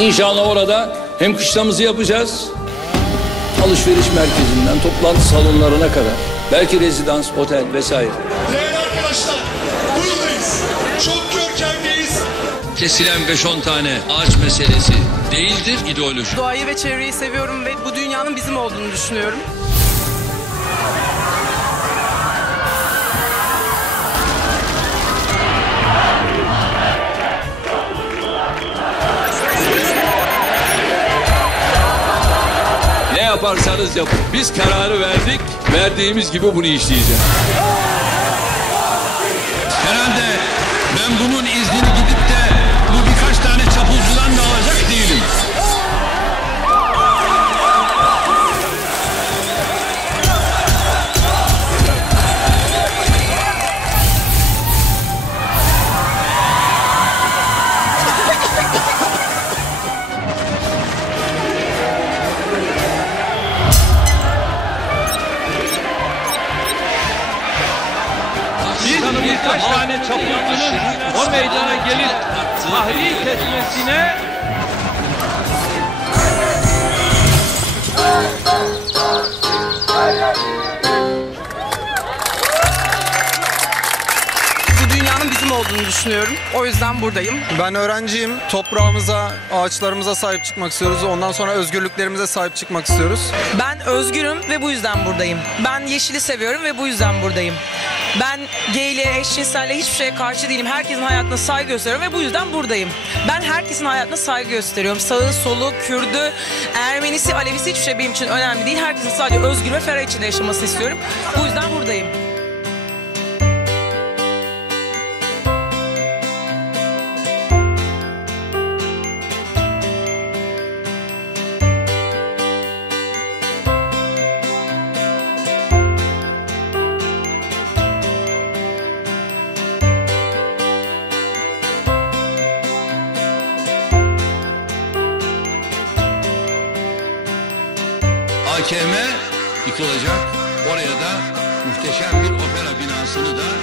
İnşallah orada hem kışlamızı yapacağız, alışveriş merkezinden toplantı salonlarına kadar, belki rezidans, otel vesaire. Değerli arkadaşlar, buradayız. Çok görkemliyiz. Kesilen 5-10 tane ağaç meselesi değildir ideoloji. Doğayı ve çevreyi seviyorum ve bu dünyanın bizim olduğunu düşünüyorum. Yaparsanız yapın. Biz kararı verdik, verdiğimiz gibi bunu işleyeceğiz. Herhalde ben bunun iznini gidip birkaç tane çapulcunun o meydana gelip tahrik etmesine Bu dünyanın bizim olduğunu düşünüyorum. O yüzden buradayım. Ben öğrenciyim. Toprağımıza, ağaçlarımıza sahip çıkmak istiyoruz. Ondan sonra özgürlüklerimize sahip çıkmak istiyoruz. Ben özgürüm ve bu yüzden buradayım. Ben yeşili seviyorum ve bu yüzden buradayım. Ben gayliğe, eşcinselle hiçbir şeye karşı değilim. Herkesin hayatına saygı gösteriyorum ve bu yüzden buradayım. Ben herkesin hayatına saygı gösteriyorum. Sağı, solu, Kürdü, Ermenisi, Alevisi hiçbir şey benim için önemli değil. Herkesin sadece özgür ve ferah içinde yaşamasını istiyorum. Bu yüzden buradayım. AKM yıkılacak. Oraya da muhteşem bir opera binasını da